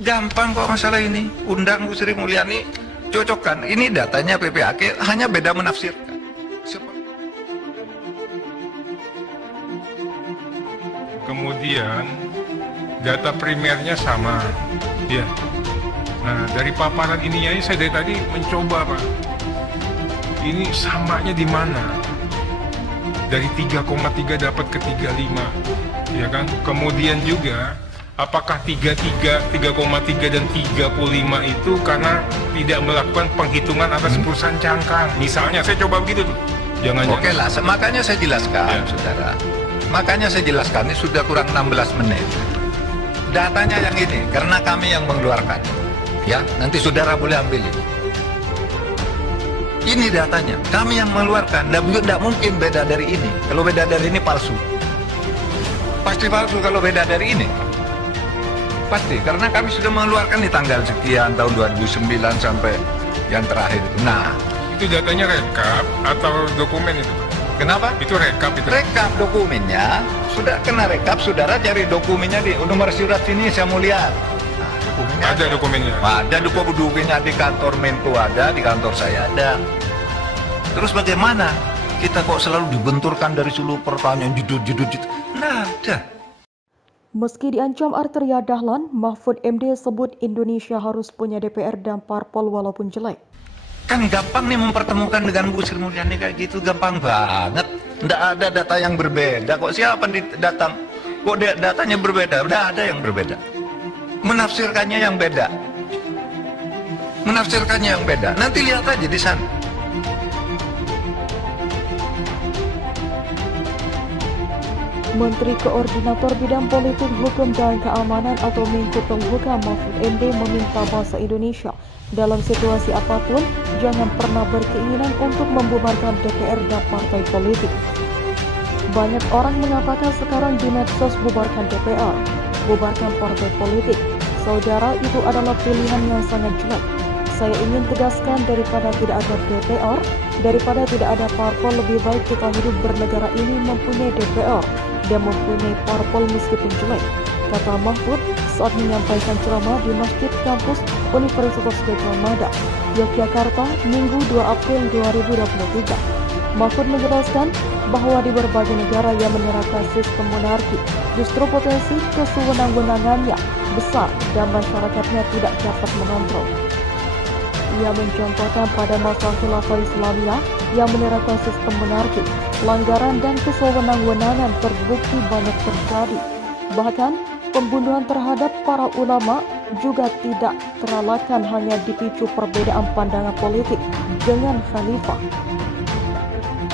Gampang kok masalah ini. Undang Bu Sri Mulyani, cocokkan. Ini datanya PPAK, hanya beda menafsirkan. Kemudian data primernya sama, ya. Nah, dari paparan ini ya, saya dari tadi mencoba, Pak. Ini samanya di mana? Dari 3,3 dapat ke 35, ya kan? Kemudian juga, apakah 33, 3,3 dan 35 itu karena tidak melakukan penghitungan atas perusahaan cangkang? Misalnya, saya coba begitu tuh. Jangan. Oke lah, makanya saya jelaskan, ya, saudara. Makanya saya jelaskan, ini sudah kurang 16 menit. Datanya yang ini, karena kami yang mengeluarkan. Ya, nanti saudara boleh ambil ini. Ini datanya, kami yang mengeluarkan. Tidak mungkin beda dari ini. Kalau beda dari ini palsu. Pasti palsu kalau beda dari ini. Pasti, karena kami sudah mengeluarkan di tanggal sekian tahun 2009 sampai yang terakhir. Nah, itu datanya rekap atau dokumen itu? Kenapa? Itu rekap itu. Rekap dokumennya, sudah kena rekap, saudara cari dokumennya di nomor surat sini saya mau lihat. Nah, ada dokumennya. Ada dokumennya di kantor Menko, ada di kantor saya ada. Terus bagaimana? Kita kok selalu dibenturkan dari seluruh pertanyaan judul. Nah, ada. Meski diancam Arteria Dahlan, Mahfud MD sebut Indonesia harus punya DPR dan parpol walaupun jelek. Kan gampang nih mempertemukan dengan Bu Sri Mulyani kayak gitu, gampang banget. Nggak ada data yang berbeda. Kok siapa datang? Kok datanya berbeda? Udah ada yang berbeda. Menafsirkannya yang beda. Menafsirkannya yang beda. Nanti lihat aja di sana. Menteri Koordinator Bidang Politik, Hukum dan Keamanan atau Menko Polhukam Mahfud MD meminta bangsa Indonesia dalam situasi apapun jangan pernah berkeinginan untuk membubarkan DPR dan partai politik. Banyak orang mengatakan sekarang di medsos bubarkan DPR, bubarkan partai politik. Saudara, itu adalah pilihan yang sangat jelek. Saya ingin tegaskan, daripada tidak ada DPR, daripada tidak ada parpol, lebih baik kita hidup bernegara ini mempunyai DPR dan mempunyai parpol meskipun jelek, kata Mahfud saat menyampaikan ceramah di Masjid Kampus Universitas Gajah Mada, Yogyakarta, Minggu 2 April 2023. Mahfud menjelaskan bahwa di berbagai negara yang menerapkan sistem monarki, justru potensi kesewenang-wenangannya besar dan masyarakatnya tidak dapat mengontrol. Ia mencontohkan pada masa khilafah Islamiyah yang menerapkan sistem monarki, pelanggaran dan kesewenang-wenangan terbukti banyak terjadi. Bahkan, pembunuhan terhadap para ulama juga tidak terelakkan hanya dipicu perbedaan pandangan politik dengan khalifah.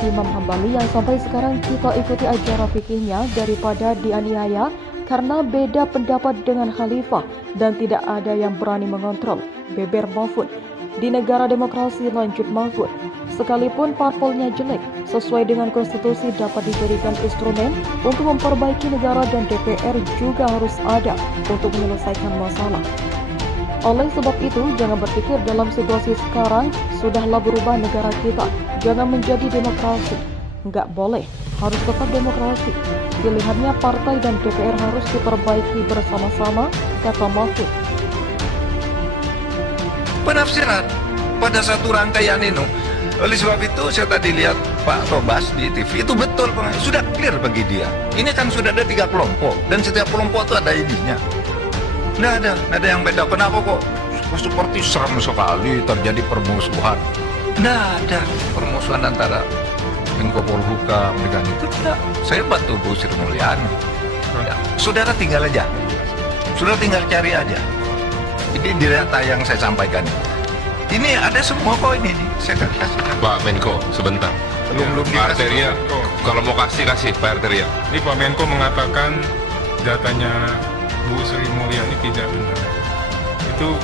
Imam Hambali yang sampai sekarang kita ikuti ajaran fikihnya daripada dianiaya karena beda pendapat dengan khalifah dan tidak ada yang berani mengontrol, beber Mahfud. Di negara demokrasi, lanjut Mahfud, sekalipun parpolnya jelek, sesuai dengan konstitusi dapat dijadikan instrumen untuk memperbaiki negara dan DPR juga harus ada untuk menyelesaikan masalah. Oleh sebab itu, jangan berpikir dalam situasi sekarang sudahlah berubah negara kita, jangan menjadi demokrasi. Nggak boleh, harus tetap demokrasi. Pilihannya partai dan DPR harus diperbaiki bersama-sama, kata Mahfud. Penafsiran pada satu rangkaian ini. Oleh sebab itu saya tadi lihat Pak Tobas di TV, itu betul, sudah clear bagi dia. Ini kan sudah ada 3 kelompok dan setiap kelompok itu ada ininya. Nggak ada yang beda. Kenapa kok seperti seram sekali terjadi permusuhan? Nggak ada permusuhan antara Menko Polhukam dengan itu. Tidak. Saya bantu Bu Sri Mulyani. Ya, saudara tinggal aja. Saudara tinggal cari aja. Ini data yang saya sampaikan. Ini ada semua kok ini. Saya kasih. Pak Menko, sebentar. Belum Pak Arteria, kalau mau kasih Pak Arteria. Ini Pak Menko mengatakan datanya Bu Sri Mulyani tidak benar. Itu.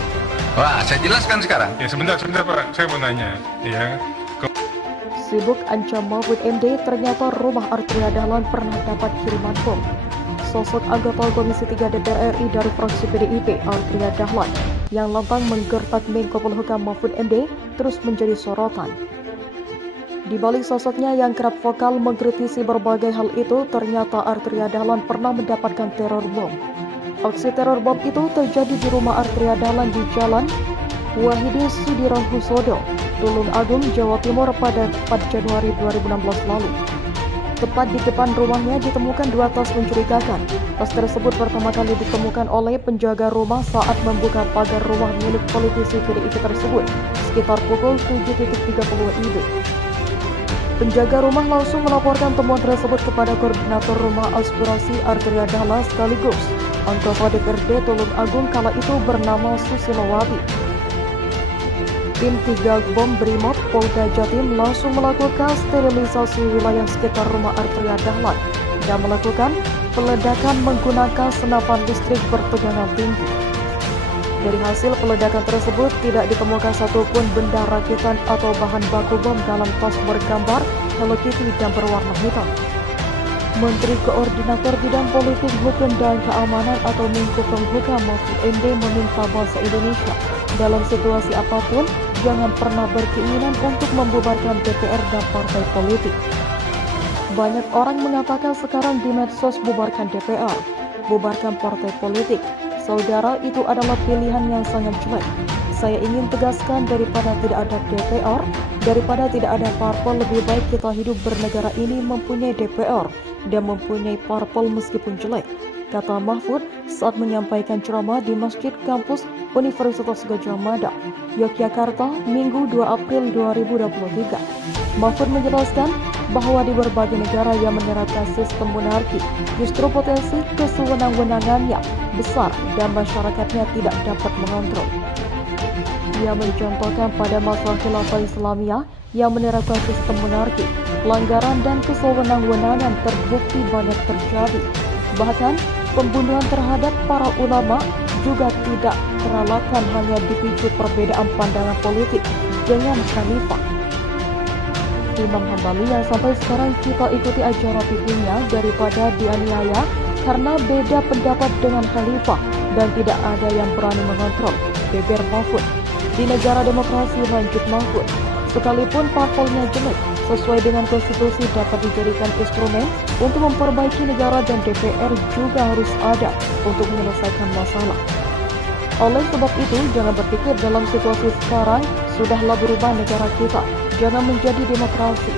Wah, saya jelaskan sekarang. Ya sebentar Pak, saya mau nanya. Ya. Sibuk ancam Mahfud MD, ternyata rumah Arteria Dahlan pernah dapat kiriman bom. Sosok anggota Komisi 3 DPR RI dari fraksi PDIP, Arteria Dahlan, yang lantang menggertak Menko Polhukam Mahfud MD terus menjadi sorotan. Di balik sosoknya yang kerap vokal mengkritisi berbagai hal itu, ternyata Arteria Dahlan pernah mendapatkan teror bom. Aksi teror bom itu terjadi di rumah Artria Dahlan di Jalan Wahidin Sudirohusodo, Tulung Agung, Jawa Timur pada 4 Januari 2016 lalu. Tepat di depan rumahnya ditemukan 2 tas mencurigakan. Tas tersebut pertama kali ditemukan oleh penjaga rumah saat membuka pagar rumah milik politisi PDIP tersebut sekitar pukul 7.30 WIB. Penjaga rumah langsung melaporkan temuan tersebut kepada koordinator rumah aspirasi Artria Dahlan sekaligus anggota DPRD Tulung Agung kala itu bernama Susilowati. Tim 3 Bom Brimob Polda Jatim langsung melakukan sterilisasi wilayah sekitar rumah Artria Dahlan dan melakukan peledakan menggunakan senapan listrik bertegangan tinggi. Dari hasil peledakan tersebut tidak ditemukan satupun benda rakitan atau bahan baku bom dalam tas bergambar Hello Kitty dan berwarna hitam. Menteri Koordinator Bidang Politik, Hukum dan Keamanan atau Menko Polhukam Mahfud MD meminta bangsa Indonesia dalam situasi apapun jangan pernah berkeinginan untuk membubarkan DPR dan partai politik. Banyak orang mengatakan sekarang di medsos bubarkan DPR, bubarkan partai politik. Saudara, itu adalah pilihan yang sangat jelek. Saya ingin tegaskan daripada tidak ada DPR, daripada tidak ada parpol, lebih baik kita hidup bernegara ini mempunyai DPR dan mempunyai parpol meskipun jelek, kata Mahfud saat menyampaikan ceramah di Masjid Kampus Universitas Gadjah Mada, Yogyakarta, Minggu 2 April 2023. Mahfud menjelaskan bahwa di berbagai negara yang menerapkan sistem monarki, justru potensi kesewenang-wenangannya besar dan masyarakatnya tidak dapat mengontrol. Ia mencontohkan pada masa khilafah Islamiyah yang menerapkan sistem monarki, pelanggaran dan kesewenang-wenangan terbukti banyak terjadi. Bahkan, pembunuhan terhadap para ulama juga tidak terelakkan hanya dipicu perbedaan pandangan politik dengan khalifah. Imam Hambali yang sampai sekarang kita ikuti ajaran fikihnya daripada dianiaya karena beda pendapat dengan khalifah dan tidak ada yang berani mengontrol, beber Mahfud. Di negara demokrasi, lanjut Mahfud, sekalipun parpolnya jelek, sesuai dengan konstitusi dapat dijadikan instrumen untuk memperbaiki negara dan DPR juga harus ada untuk menyelesaikan masalah. Oleh sebab itu, jangan berpikir dalam situasi sekarang sudahlah berubah negara kita, jangan menjadi demokrasi.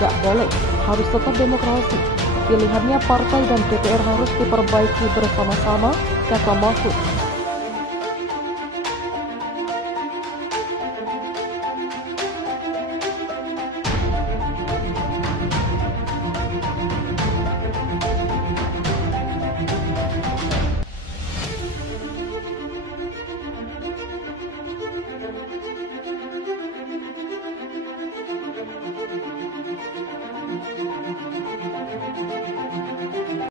Nggak boleh, harus tetap demokrasi. Pilihannya partai dan DPR harus diperbaiki bersama-sama, kata Mahfud.